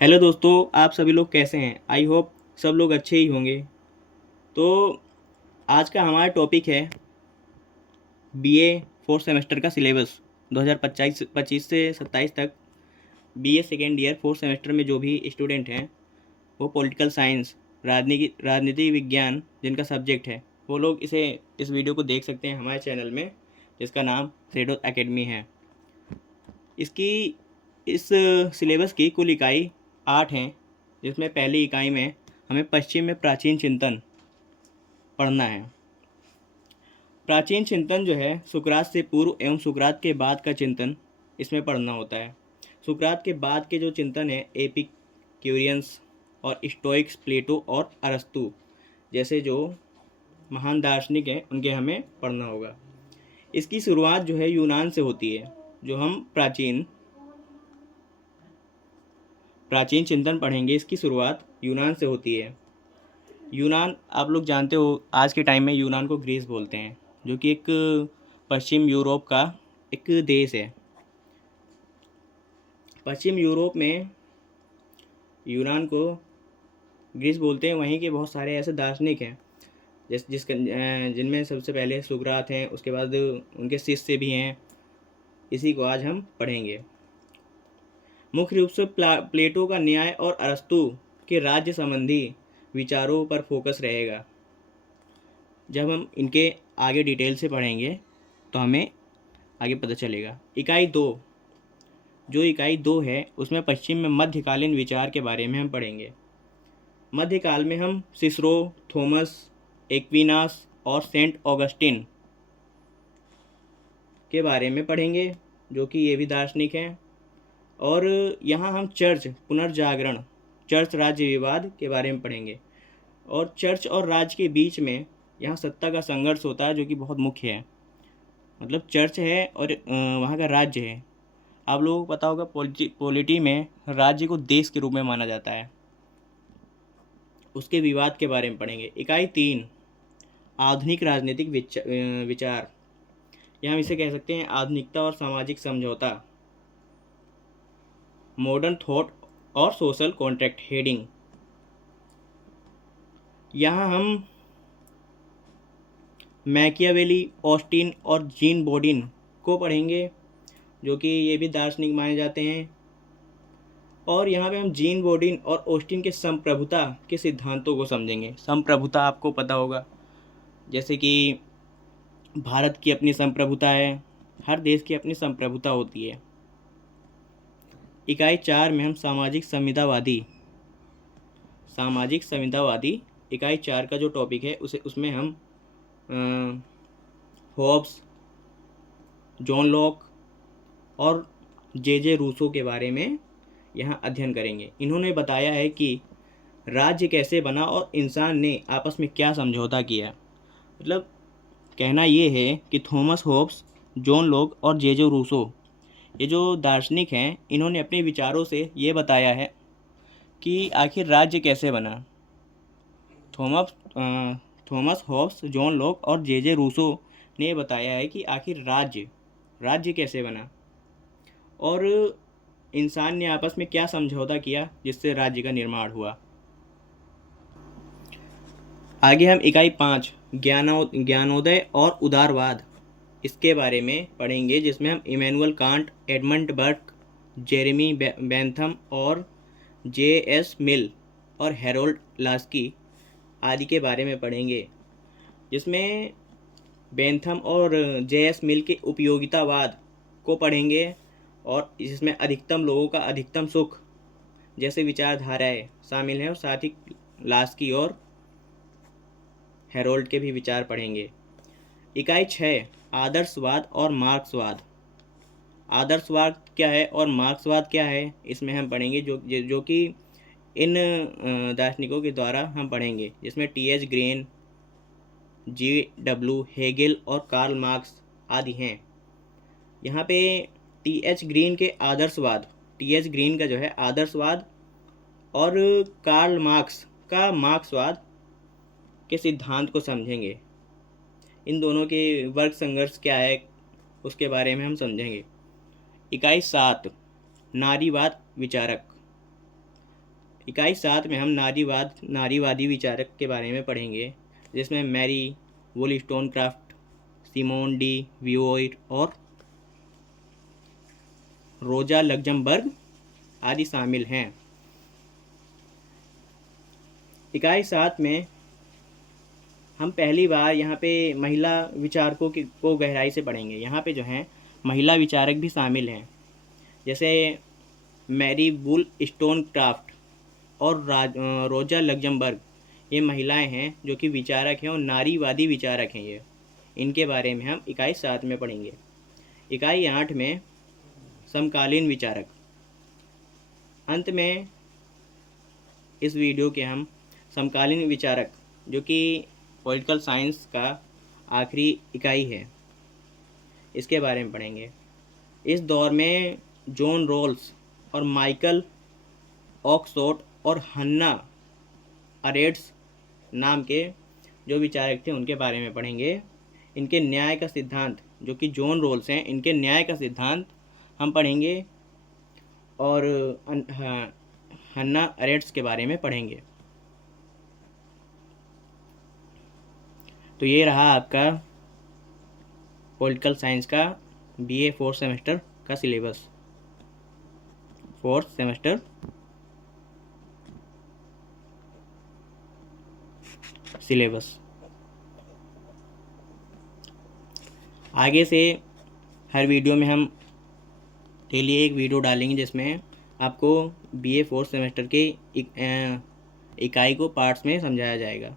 Hello दोस्तों, आप सभी लोग कैसे हैं? आई होप सब लोग अच्छे ही होंगे। तो आज का हमारा टॉपिक है बीए फोर्थ सेमेस्टर का सिलेबस 2025 से 27 तक। BA second year fourth semester में जो भी स्टूडेंट हैं वो पॉलिटिकल साइंस, राजनीति विज्ञान जिनका सब्जेक्ट है वो लोग इस वीडियो को देख सकते हैं हमारे चैनल में, जिसका नाम थ्रेडो एकेडमी है। इसकी इस सिलेबस की कुल इकाई 8 हैं, जिसमें पहली इकाई में हमें पश्चिम में प्राचीन चिंतन पढ़ना है। प्राचीन चिंतन जो है सुकरात से पूर्व एवं सुकरात के बाद का चिंतन इसमें पढ़ना होता है। सुकरात के बाद के जो चिंतन है एपिक्यूरियंस और स्टोइक्स, प्लेटो और अरस्तु जैसे जो महान दार्शनिक हैं उनके हमें पढ़ना होगा। इसकी शुरुआत जो है यूनान से होती है। जो हम प्राचीन चिंतन पढ़ेंगे इसकी शुरुआत यूनान से होती है। यूनान आप लोग जानते हो, आज के टाइम में यूनान को ग्रीस बोलते हैं, जो कि एक पश्चिम यूरोप का एक देश है। पश्चिम यूरोप में यूनान को ग्रीस बोलते हैं। वहीं के बहुत सारे ऐसे दार्शनिक हैं जिनमें सबसे पहले सुकरात हैं, उसके बाद उनके शिष्य भी हैं। इसी को आज हम पढ़ेंगे। मुख्य रूप से प्लेटो का न्याय और अरस्तु के राज्य संबंधी विचारों पर फोकस रहेगा। जब हम इनके आगे डिटेल से पढ़ेंगे तो हमें आगे पता चलेगा। इकाई 2 है उसमें पश्चिम में मध्यकालीन विचार के बारे में हम पढ़ेंगे। मध्यकाल में हम सिसरो, थॉमस एक्विनास और सेंट ऑगस्टिन के बारे में पढ़ेंगे, जो कि ये भी दार्शनिक हैं। और यहाँ हम चर्च पुनर्जागरण, चर्च राज्य विवाद के बारे में पढ़ेंगे। और चर्च और राज्य के बीच में यहाँ सत्ता का संघर्ष होता है, जो कि बहुत मुख्य है। मतलब चर्च है और वहाँ का राज्य है। आप लोगों को पता होगा पॉलिटी में राज्य को देश के रूप में माना जाता है। उसके विवाद के बारे में पढ़ेंगे। इकाई 3 आधुनिक राजनीतिक विचार, या हम इसे कह सकते हैं आधुनिकता और सामाजिक समझौता, मॉडर्न थॉट और सोशल कॉन्ट्रैक्ट हेडिंग। यहाँ हम मैकियावेली, ऑस्टिन और जीन बोडिन को पढ़ेंगे, जो कि ये भी दार्शनिक माने जाते हैं। और यहाँ पे हम जीन बोडिन और ऑस्टिन के संप्रभुता के सिद्धांतों को समझेंगे। संप्रभुता आपको पता होगा, जैसे कि भारत की अपनी संप्रभुता है, हर देश की अपनी संप्रभुता होती है। इकाई 4 में हम सामाजिक संविदावादी इकाई 4 का जो टॉपिक है उसमें हम हॉब्स, जॉन लॉक और जे रूसो के बारे में यहाँ अध्ययन करेंगे। इन्होंने बताया है कि राज्य कैसे बना और इंसान ने आपस में क्या समझौता किया। मतलब कहना ये है कि थॉमस हॉब्स, जॉन लॉक और जे रूसो ये जो दार्शनिक हैं, इन्होंने अपने विचारों से ये बताया है कि आखिर राज्य कैसे बना। थॉमस हॉब्स, जॉन लॉक और जे रूसो ने बताया है कि आखिर राज्य कैसे बना और इंसान ने आपस में क्या समझौता किया जिससे राज्य का निर्माण हुआ। आगे हम इकाई 5 ज्ञानोदय और उदारवाद इसके बारे में पढ़ेंगे, जिसमें हम Immanuel Kant, Edmund Burke, Jeremy Bentham और जे.एस. मिल और हैरोल्ड लास्की आदि के बारे में पढ़ेंगे। जिसमें बेंथम और जे.एस. मिल के उपयोगितावाद को पढ़ेंगे और इसमें अधिकतम लोगों का अधिकतम सुख जैसे विचारधाराएं शामिल हैं, और साथ ही लास्की और हैरोल्ड के भी विचार पढ़ेंगे। इकाई 6 आदर्शवाद और मार्क्सवाद। आदर्शवाद क्या है और मार्क्सवाद क्या है, इसमें हम पढ़ेंगे, जो कि इन दार्शनिकों के द्वारा हम पढ़ेंगे, जिसमें टी.एच. ग्रीन, जी.डब्ल्यू. हेगेल और कार्ल मार्क्स आदि हैं। यहाँ पे टी.एच. ग्रीन का जो है आदर्शवाद और कार्ल मार्क्स का मार्क्सवाद के सिद्धांत को समझेंगे। इन दोनों के वर्ग संघर्ष क्या है उसके बारे में हम समझेंगे। इकाई 7 नारीवाद विचारक। इकाई 7 में हम नारीवादी विचारक के बारे में पढ़ेंगे, जिसमें मैरी वोllस्टोनक्राफ्ट, सिमोन डी ब्यूवर और रोजा लग्जमबर्ग आदि शामिल हैं। इकाई 7 में हम पहली बार यहाँ पे महिला विचारकों को गहराई से पढ़ेंगे। यहाँ पे जो हैं महिला विचारक भी शामिल हैं, जैसे मैरी वोllस्टोनक्राफ्ट और रोजा लग्जमबर्ग। ये महिलाएं हैं जो कि विचारक हैं और नारीवादी विचारक हैं। ये इनके बारे में हम इकाई 7 में पढ़ेंगे। इकाई 8 में समकालीन विचारक। अंत में इस वीडियो के हम समकालीन विचारक, जो कि पॉलिटिकल साइंस का आखिरी इकाई है, इसके बारे में पढ़ेंगे। इस दौर में जॉन रॉल्स और माइकल ऑक्सफोर्ड और हन्ना अरेंड्स नाम के जो विचारक थे उनके बारे में पढ़ेंगे। इनके न्याय का सिद्धांत, जो कि जॉन रॉल्स हैं, इनके न्याय का सिद्धांत हम पढ़ेंगे और हन्ना अरेंड्स के बारे में पढ़ेंगे। तो ये रहा आपका पॉलिटिकल साइंस का BA 4th सेमेस्टर का सिलेबस। 4th semester syllabus. आगे से हर वीडियो में हम डेली एक वीडियो डालेंगे, जिसमें आपको BA 4th सेमेस्टर के इकाई को पार्ट्स में समझाया जाएगा।